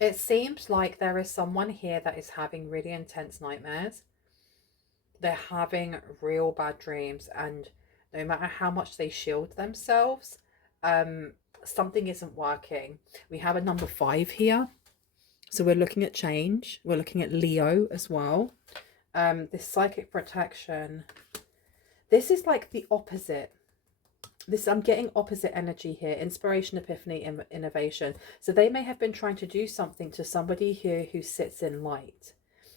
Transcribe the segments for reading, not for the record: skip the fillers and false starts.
It seems like there is someone here that is having really intense nightmares. They're having real bad dreams, and no matter how much they shield themselves, um, something isn't working. We have a number 5 here. So we're looking at change. We're looking at Leo as well. This psychic protection. This is like the opposite. This, I'm getting opposite energy here: inspiration, epiphany, innovation. So they may have been trying to do something to somebody here who sits in light,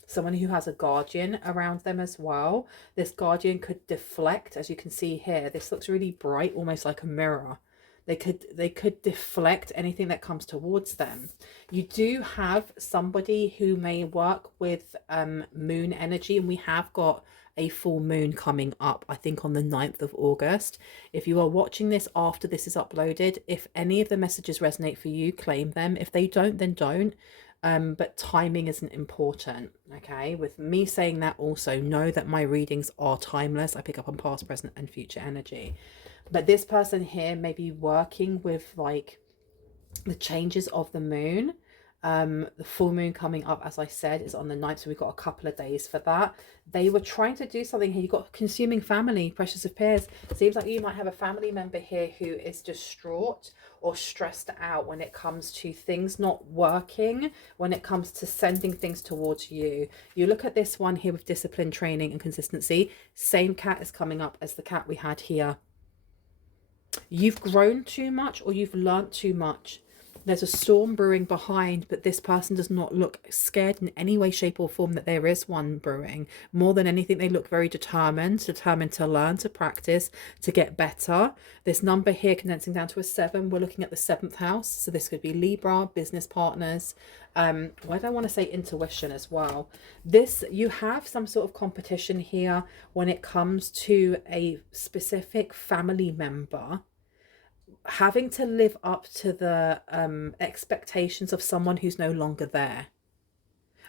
someone who has a guardian around them as well. This guardian could deflect, as you can see here. This looks really bright, almost like a mirror. They could deflect anything that comes towards them. You do have somebody who may work with moon energy, and we have got a full moon coming up, I think on the 9th of August. If you are watching this after this is uploaded, if any of the messages resonate for you, claim them. If they don't, then don't. But timing isn't important. Okay, with me saying that, also know that my readings are timeless. I pick up on past, present and future energy. But this person here may be working with like the changes of the moon. The full moon coming up, as I said, is on the 9th, so we've got a couple of days for that. They were trying to do something here. You've got consuming family, precious of peers. Seems like you might have a family member here who is distraught or stressed out when it comes to things not working, when it comes to sending things towards you. You look at this one here with discipline, training and consistency. Same cat is coming up as the cat we had here. You've grown too much, or you've learnt too much. There's a storm brewing behind, but this person does not look scared in any way, shape or form that there is one brewing. More than anything, they look very determined to learn, to practice, to get better. This number here condensing down to a 7, we're looking at the 7th house. So this could be Libra, business partners. Why do I want to say intuition as well? This, you have some sort of competition here when it comes to a specific family member having to live up to the expectations of someone who's no longer there.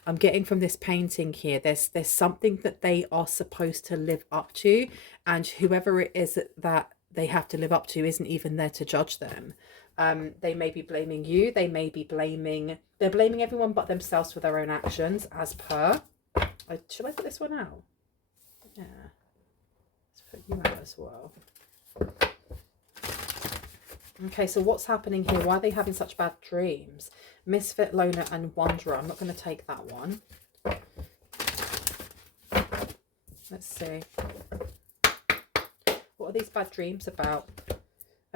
I'm getting from this painting here, there's something that they are supposed to live up to, and whoever it is that they have to live up to isn't even there to judge them. They may be blaming you, they're blaming everyone but themselves for their own actions, as per. Should I put this one out? Yeah, let's put you out as well. Okay, so what's happening here? Why are they having such bad dreams? Misfit, loner and wanderer. I'm not going to take that one. Let's see. What are these bad dreams about?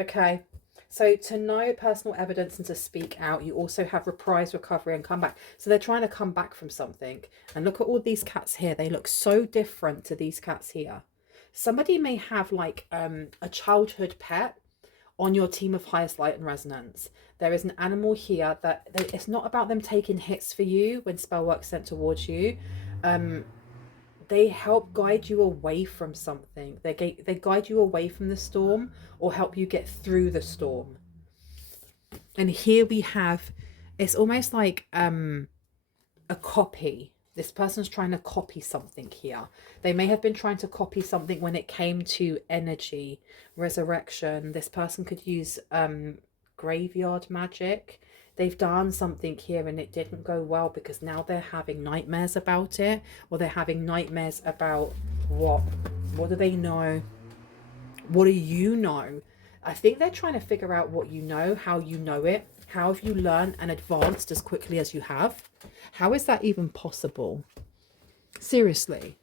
Okay, so to know personal evidence and to speak out, you also have reprise, recovery and comeback. So they're trying to come back from something. And look at all these cats here. They look so different to these cats here. Somebody may have like a childhood pet on your team of highest light and resonance. There is an animal here that it's not about them taking hits for you when spell work's sent towards you. They help guide you away from something. They guide you away from the storm or help you get through the storm. And here we have, it's almost like a copy. This person's trying to copy something here. They may have been trying to copy something when it came to energy, resurrection. This person could use graveyard magic. They've done something here and it didn't go well because now they're having nightmares about it, or they're having nightmares about what? What do they know? What do you know? I think they're trying to figure out what you know, how you know it. How have you learned and advanced as quickly as you have? How is that even possible? Seriously.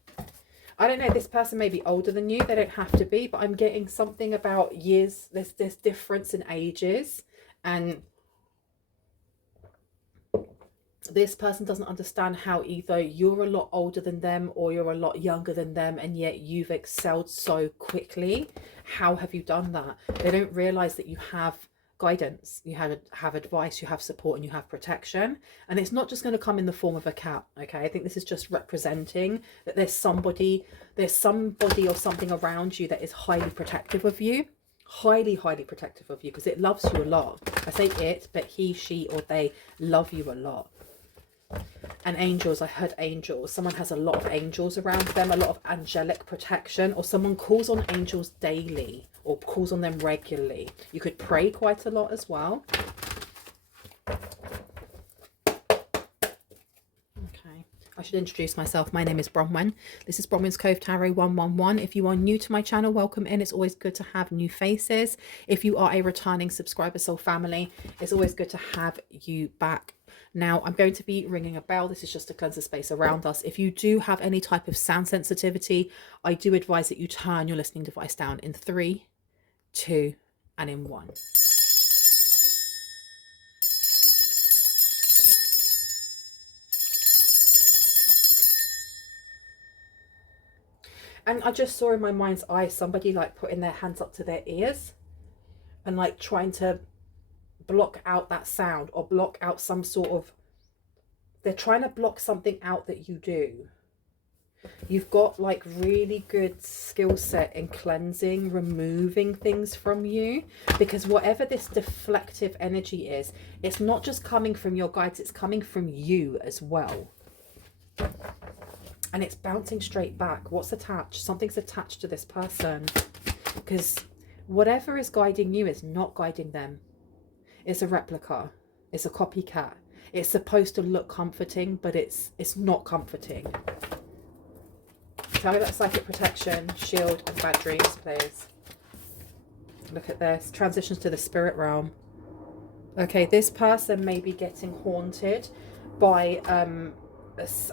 I don't know, this person may be older than you. They don't have to be, but I'm getting something about years. There's difference in ages. And this person doesn't understand how either you're a lot older than them or you're a lot younger than them, and yet you've excelled so quickly. How have you done that? They don't realize that you have guidance, you have advice, you have support and you have protection. And it's not just going to come in the form of a cat. Okay, I think this is just representing that there's somebody or something around you that is highly protective of you, highly protective of you, because it loves you a lot. I say it, but he, she or they love you a lot. And angels, I heard angels. Someone has a lot of angels around them, a lot of angelic protection, or someone calls on angels daily or calls on them regularly. You could pray quite a lot as well. I should introduce myself. My name is Bronwyn. This is Bronwyn's Cove Tarot 111. If you are new to my channel, welcome in. It's always good to have new faces. If you are a returning subscriber, soul family, it's always good to have you back. Now, I'm going to be ringing a bell. This is just to cleanse the space around us. If you do have any type of sound sensitivity, I do advise that you turn your listening device down in 3, 2, and in 1. And I just saw in my mind's eye somebody like putting their hands up to their ears and like trying to block out that sound or block out some sort of, they're trying to block something out that you do. You've got like really good skill set in cleansing, removing things from you, because whatever this deflective energy is, it's not just coming from your guides, it's coming from you as well. And it's bouncing straight back. What's attached? Something's attached to this person, because whatever is guiding you is not guiding them. It's a replica. It's a copycat. It's supposed to look comforting, but it's not comforting. Tell me about psychic protection, shield, and bad dreams, please. Look at this. Transitions to the spirit realm. Okay, this person may be getting haunted by, I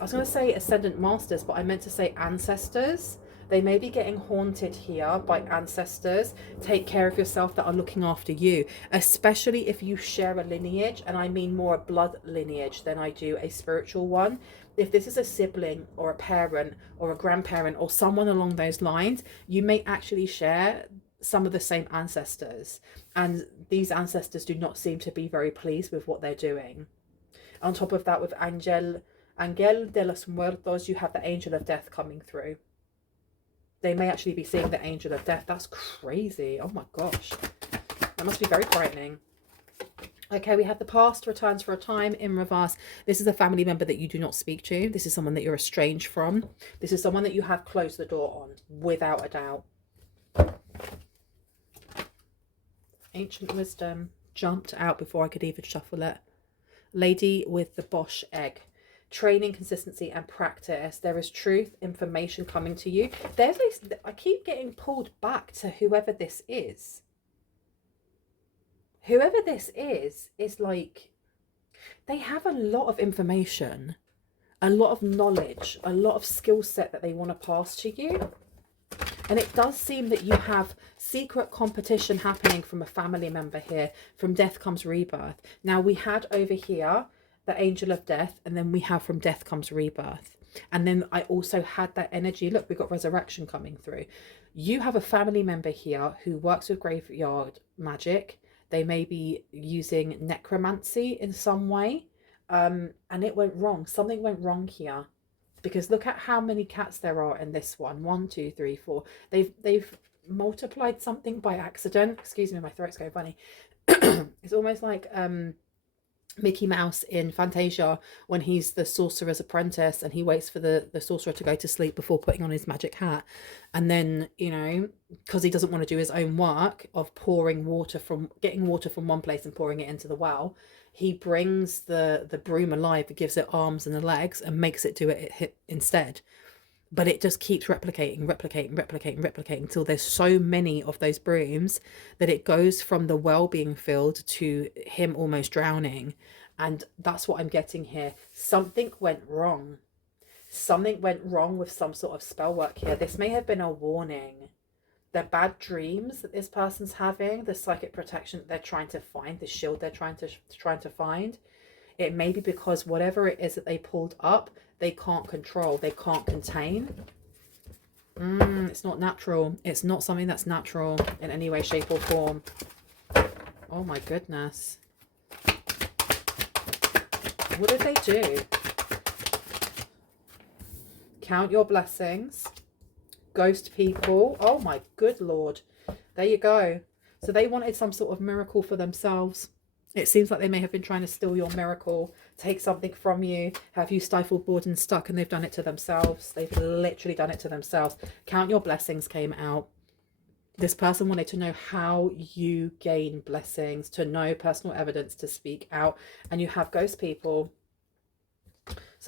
was going to say ascendant masters, but I meant to say ancestors. They may be getting haunted here by ancestors. Take care of yourself that are looking after you, especially if you share a lineage, and I mean more a blood lineage than I do a spiritual one. If this is a sibling or a parent or a grandparent or someone along those lines, you may actually share some of the same ancestors, and these ancestors do not seem to be very pleased with what they're doing. On top of that, with Angel de los Muertos, you have the angel of death coming through. They may actually be seeing the angel of death. That's crazy. Oh my gosh. That must be very frightening. Okay, we have the past returns for a time in reverse. This is a family member that you do not speak to. This is someone that you're estranged from. This is someone that you have closed the door on, without a doubt. Ancient wisdom jumped out before I could even shuffle it. Lady with the Bosch egg. Training, consistency, and practice. There is truth, information coming to you. I keep getting pulled back to whoever this is. Whoever this is like, they have a lot of information, a lot of knowledge, a lot of skill set that they want to pass to you. And it does seem that you have secret competition happening from a family member here. From death comes rebirth. Now, we had over here the angel of death, and then we have from death comes rebirth. And then I also had that energy. Look, we've got resurrection coming through. You have a family member here who works with graveyard magic. They may be using necromancy in some way. And it went wrong. Something went wrong here. Because look at how many cats there are in this one. 1, 2, 3, 4. They've multiplied something by accident. Excuse me, my throat's going funny. It's almost like Mickey Mouse in Fantasia when he's the sorcerer's apprentice and he waits for the sorcerer to go to sleep before putting on his magic hat. And then, you know, because he doesn't want to do his own work of getting water from one place and pouring it into the well, he brings the broom alive, gives it arms and the legs and makes it do it instead. But it just keeps replicating until there's so many of those brooms that it goes from the well being filled to him almost drowning. And that's what I'm getting here. Something went wrong. Something went wrong with some sort of spell work here. This may have been a warning. The bad dreams that this person's having, the psychic protection that they're trying to find, the shield they're trying to find, it may be because whatever it is that they pulled up, they can't control, they can't contain. It's not natural. It's not something that's natural in any way, shape, or form. Oh my goodness. What did they do? Count your blessings. Ghost people. Oh my good Lord. There you go. So they wanted some sort of miracle for themselves. It seems like they may have been trying to steal your miracle, take something from you, have you stifled, bored, and stuck, and they've done it to themselves. They've literally done it to themselves. Count your blessings came out. This person wanted to know how you gain blessings, to know personal evidence, to speak out. And you have ghost people.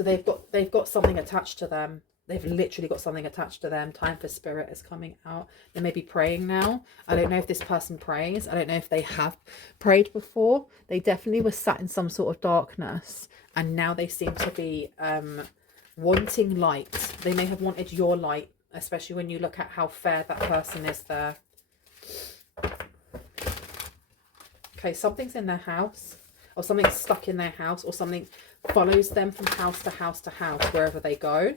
So they've got something attached to them. They've literally got something attached to them. Time for spirit is coming out. They may be praying now. I don't know if this person prays. I don't know if they have prayed before. They definitely were sat in some sort of darkness. And now they seem to be wanting light. They may have wanted your light, especially when you look at how fair that person is there. Okay, something's in their house. Or something's stuck in their house. Or something follows them from house to house to house, wherever they go.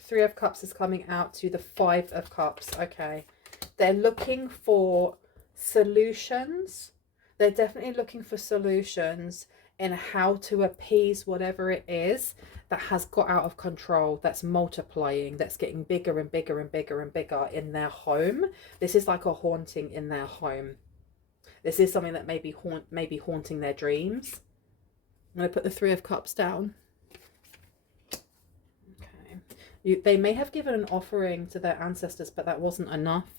Three of Cups is coming out to the Five of Cups. Okay. They're looking for solutions. They're definitely looking for solutions in how to appease whatever it is that has got out of control, that's multiplying, that's getting bigger and bigger and bigger and bigger in their home. This is like a haunting in their home. This is something that may be haunting their dreams. I'm going to put the Three of Cups down. Okay. They may have given an offering to their ancestors, but that wasn't enough.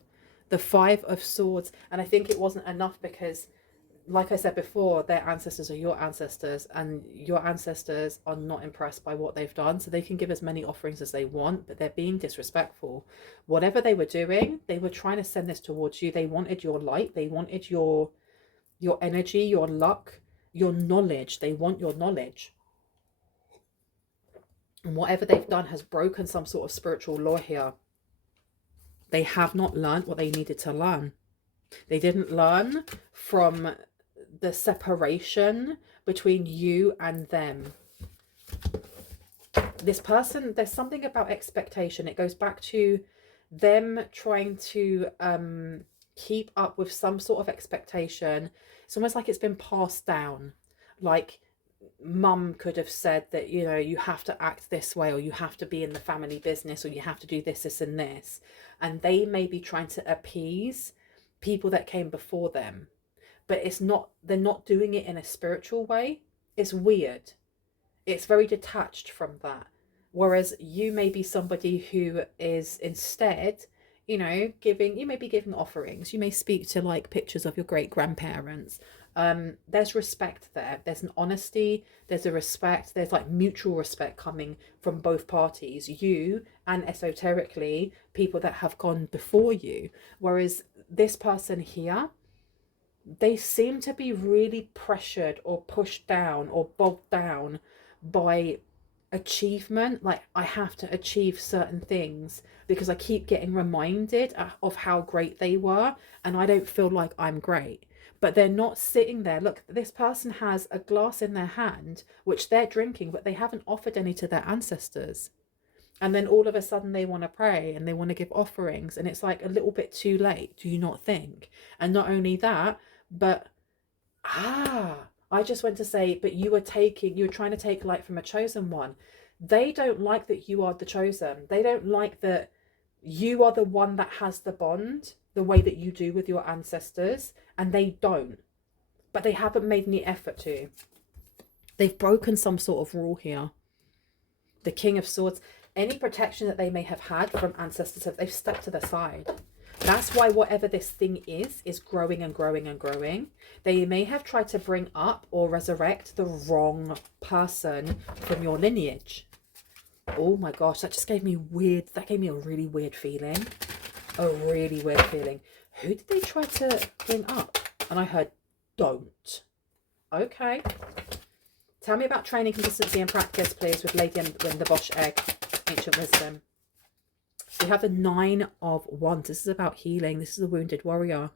The Five of Swords. And I think it wasn't enough because, like I said before, their ancestors are your ancestors, and your ancestors are not impressed by what they've done. So they can give as many offerings as they want, but they're being disrespectful. Whatever they were doing, they were trying to send this towards you. They wanted your light. They wanted your energy, your luck, your knowledge. They want your knowledge. And whatever they've done has broken some sort of spiritual law here. They have not learned what they needed to learn. They didn't learn from the separation between you and them. This person, there's something about expectation. It goes back to them trying to keep up with some sort of expectation. It's almost like it's been passed down. Like mum could have said that, you know, you have to act this way, or you have to be in the family business, or you have to do this, this and this. And they may be trying to appease people that came before them. But it's not, they're not doing it in a spiritual way. It's weird. It's very detached from that. Whereas you may be somebody who is instead, you know, you may be giving offerings. You may speak to like pictures of your great grandparents. There's respect there. There's an honesty. There's a respect. There's like mutual respect coming from both parties, you and esoterically people that have gone before you. Whereas this person here, they seem to be really pressured or pushed down or bogged down by achievement. Like, I have to achieve certain things because I keep getting reminded of how great they were, and I don't feel like I'm great. But they're not sitting there. Look, this person has a glass in their hand which they're drinking, but they haven't offered any to their ancestors. And then all of a sudden they want to pray and they want to give offerings, and it's like a little bit too late, do you not think? And not only that, but I just went to say, but you were trying to take light from a chosen one. They don't like that you are the chosen. They don't like that you are the one that has the bond the way that you do with your ancestors, and they don't. But they haven't made any effort to. They've broken some sort of rule here. The King of Swords, any protection that they may have had from ancestors, they've stepped to the side. That's why whatever this thing is growing and growing and growing. They may have tried to bring up or resurrect the wrong person from your lineage. Oh my gosh, that just gave me that gave me a really weird feeling. A really weird feeling. Who did they try to bring up? And I heard, don't. Okay. Tell me about training, consistency and practice, please, with Lady and the Bosch Egg, Ancient Wisdom. We have the Nine of Wands. This is about healing. This is a wounded warrior.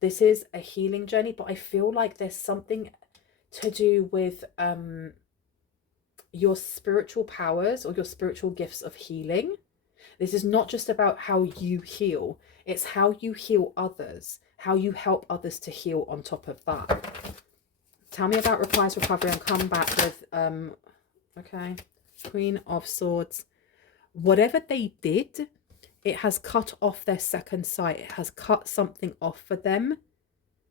This is a healing journey, but I feel like there's something to do with your spiritual powers or your spiritual gifts of healing. This is not just about how you heal. It's how you heal others, how you help others to heal on top of that. Tell me about reprise, recovery, and come back with, okay, Queen of Swords. Whatever they did, it has cut off their second sight. It has cut something off for them.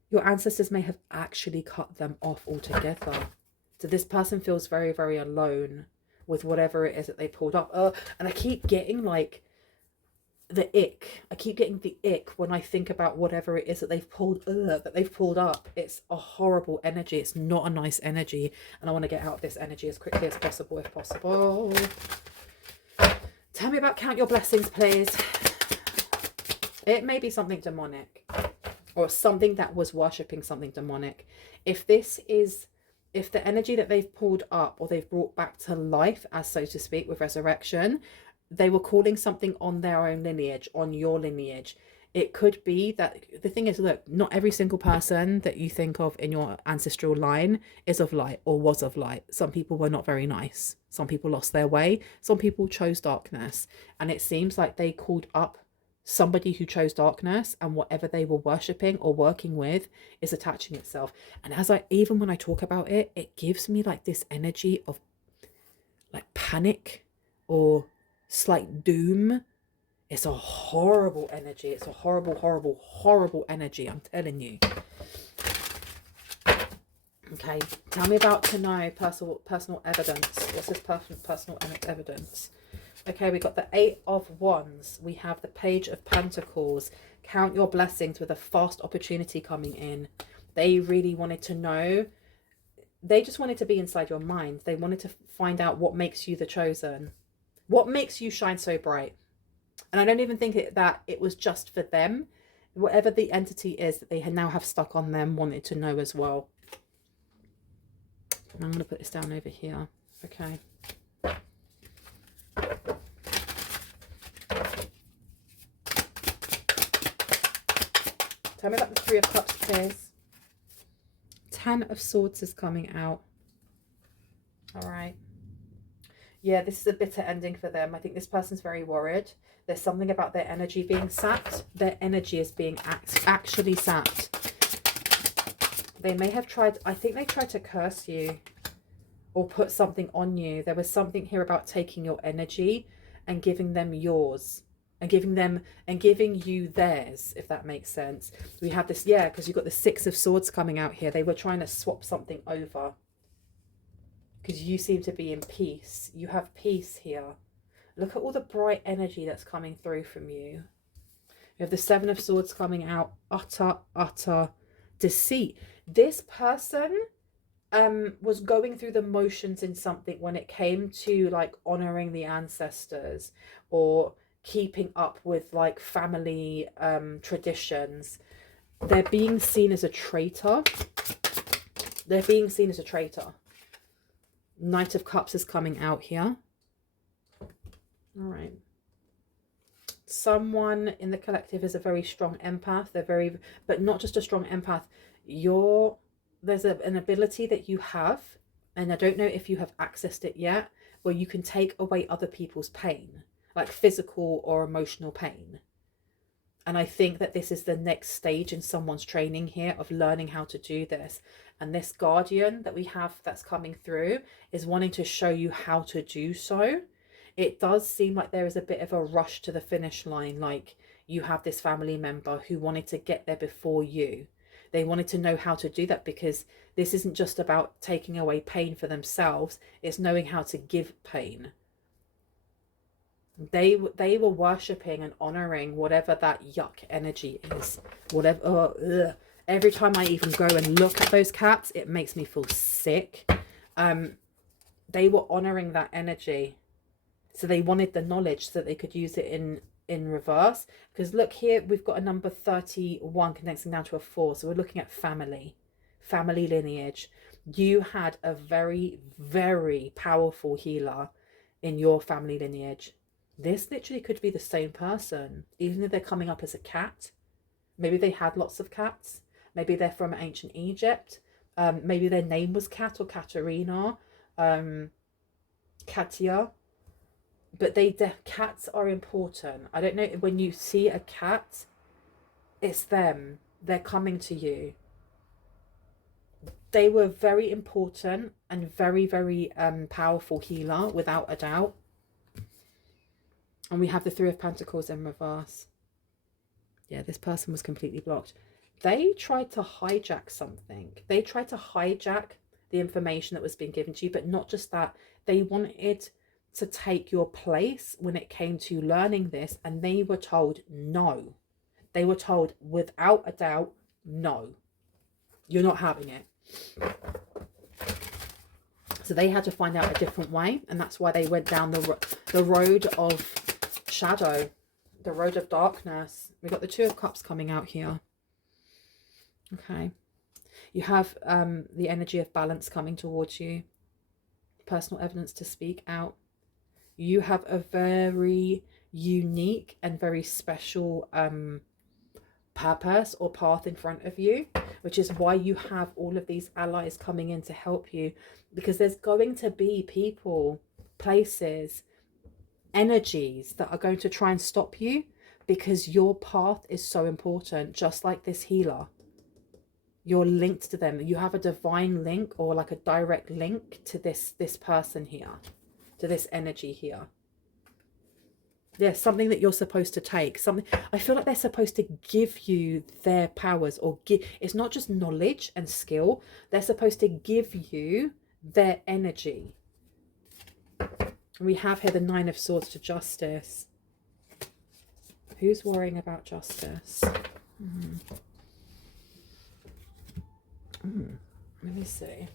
Your ancestors may have actually cut them off altogether. So this person feels very, very alone with whatever it is that they pulled up. And I keep getting like the ick. I keep getting the ick when I think about whatever it is that they've pulled up. It's a horrible energy. It's not a nice energy, and I want to get out of this energy as quickly as possible, if possible. Tell me about count your blessings, please. It may be something demonic, or something that was worshipping something demonic. If the energy that they've pulled up or they've brought back to life, as so to speak, with resurrection, they were calling something on their own lineage, on your lineage. It could be that, the thing is, look, not every single person that you think of in your ancestral line is of light or was of light. Some people were not very nice. Some people lost their way. Some people chose darkness. And it seems like they called up somebody who chose darkness, and whatever they were worshipping or working with is attaching itself. And even when I talk about it, it gives me like this energy of like panic or slight doom. It's a horrible energy. It's a horrible, horrible, horrible energy, I'm telling you. Okay, tell me about to know personal evidence. What's this personal evidence? Okay, we got the 8 of Wands. We have the Page of Pentacles. Count your blessings with a fast opportunity coming in. They really wanted to know. They just wanted to be inside your mind. They wanted to find out what makes you the chosen. What makes you shine so bright. And I don't even think that it was just for them. Whatever the entity is that they now have stuck on them wanted to know as well. And I'm going to put this down over here. Okay. Tell me about the 3 of Cups, please. 10 of Swords is coming out. All right. Yeah, this is a bitter ending for them. I think this person's very worried. There's something about their energy being sapped. Their energy is being actually sapped. They may have tried, I think they tried to curse you or put something on you. There was something here about taking your energy and giving them yours. And giving you theirs, if that makes sense. We have this, yeah, because you've got the 6 of Swords coming out here. They were trying to swap something over. Because you seem to be in peace. You have peace here. Look at all the bright energy that's coming through from you. You have the 7 of Swords coming out. Utter deceit. This person was going through the motions in something when it came to like honoring the ancestors or keeping up with like family traditions. They're being seen as a traitor. They're being seen as a traitor. Knight of Cups is coming out here. All right. Someone in the collective is a very strong empath. But not just a strong empath. There's an ability that you have, and I don't know if you have accessed it yet, where you can take away other people's pain. Like physical or emotional pain. And I think that this is the next stage in someone's training here of learning how to do this. And this guardian that we have that's coming through is wanting to show you how to do so. It does seem like there is a bit of a rush to the finish line. Like you have this family member who wanted to get there before you. They wanted to know how to do that, because this isn't just about taking away pain for themselves. It's knowing how to give pain. They were worshipping and honoring whatever that yuck energy is. Whatever. Every time I even go and look at those cats, it makes me feel sick. They were honoring that energy. So they wanted the knowledge so that they could use it in reverse. Because look here, we've got a number 31 condensing down to a 4. So we're looking at family lineage. You had a very, very powerful healer in your family lineage. This literally could be the same person, even if they're coming up as a cat. Maybe they had lots of cats. Maybe they're from ancient Egypt. Maybe their name was Kat or Katerina, Katia. But cats are important. I don't know, when you see a cat, it's them. They're coming to you. They were very important and very, very powerful healer, without a doubt. And we have the 3 of Pentacles in reverse. Yeah, this person was completely blocked. They tried to hijack something. They tried to hijack the information that was being given to you, but not just that. They wanted to take your place when it came to learning this, and they were told no. They were told without a doubt, no, you're not having it. So they had to find out a different way, and that's why they went down the road of shadow, the road of darkness. We've got the Two of Cups coming out here. Okay. You have the energy of balance coming towards you. Personal evidence to speak out. You have a very unique and very special purpose or path in front of you, which is why you have all of these allies coming in to help you, because there's going to be people, places, energies that are going to try and stop you, because your path is so important. Just like this healer, you're linked to them. You have a divine link, or like a direct link to this person here, to this energy here. There's something that you're supposed to take. Something, I feel like they're supposed to give you their powers, or give, it's not just knowledge and skill. They're supposed to give you their energy. We have here the Nine of Swords to Justice. Who's worrying about justice? Let me see.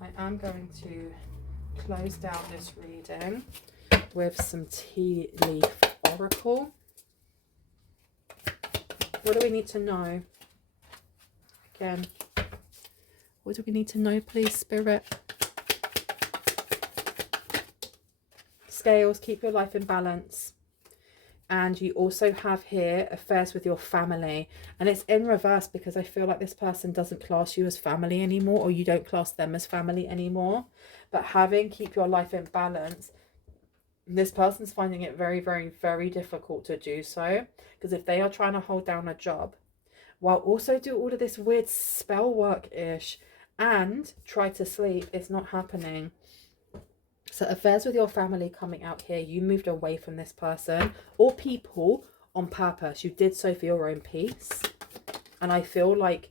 I am going to close down this reading with some tea leaf oracle. What do we need to know? Again, what do we need to know, please, Spirit? Scales, keep your life in balance. And you also have here affairs with your family, and it's in reverse because I feel like this person doesn't class you as family anymore, or you don't class them as family anymore. But keep your life in balance, this person's finding it very, very, very difficult to do so, because if they are trying to hold down a job while also do all of this weird spell work-ish and try to sleep, it's not happening. So affairs with your family coming out here. You moved away from this person or people on purpose. You did so for your own peace. And I feel like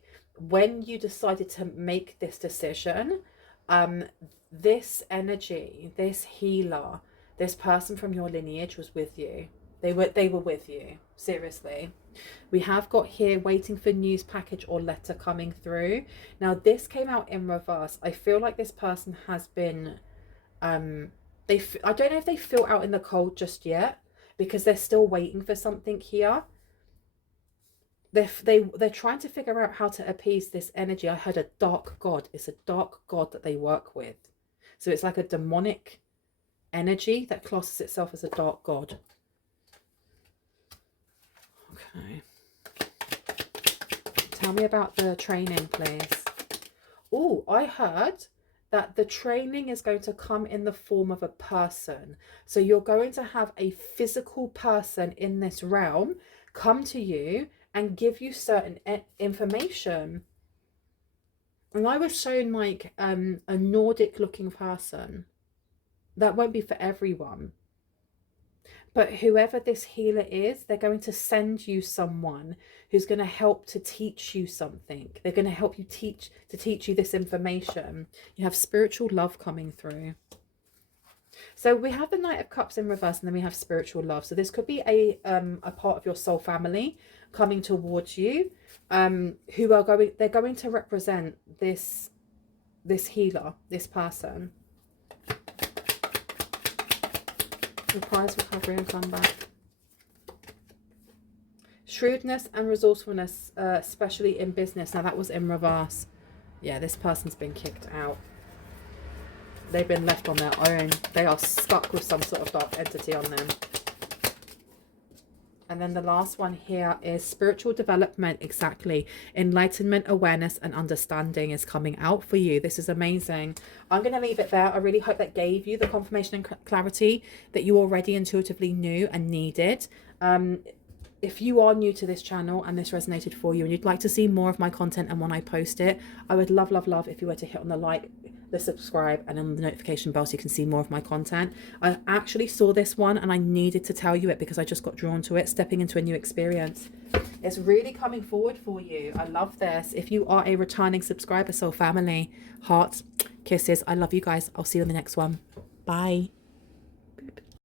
when you decided to make this decision, this energy, this healer, this person from your lineage was with you. They were with you. Seriously. We have got here waiting for news package or letter coming through. Now this came out in reverse. I feel like this person has been... I don't know if they feel out in the cold just yet, because they're still waiting for something here. They're trying to figure out how to appease this energy. I heard a dark god. It's a dark god that they work with. So it's like a demonic energy that classes itself as a dark god. Okay. Tell me about the training, please. Oh, I heard that the training is going to come in the form of a person. So you're going to have a physical person in this realm come to you and give you certain information. And I was shown like a Nordic looking person. That won't be for everyone. But whoever this healer is, they're going to send you someone who's going to help to teach you something. They're going to help you teach you this information. You have spiritual love coming through. So we have the Knight of Cups in reverse, and then we have spiritual love. So this could be a part of your soul family coming towards you, who are they're going to represent this healer, this person. Requires recovery and comeback. Shrewdness and resourcefulness, especially in business. Now that was in reverse. Yeah, this person's been kicked out. They've been left on their own. They are stuck with some sort of dark entity on them. And then the last one here is spiritual development. Exactly. Enlightenment, awareness, and understanding is coming out for you. This is amazing. I'm going to leave it there. I really hope that gave you the confirmation and clarity that you already intuitively knew and needed. If you are new to this channel and this resonated for you and you'd like to see more of my content and when I post it, I would love, love, love if you were to hit on the like, the subscribe, and on the notification bell so you can see more of my content. I actually saw this one and I needed to tell you it because I just got drawn to it, stepping into a new experience. It's really coming forward for you. I love this. If you are a returning subscriber, soul family, hearts, kisses, I love you guys. I'll see you in the next one. Bye.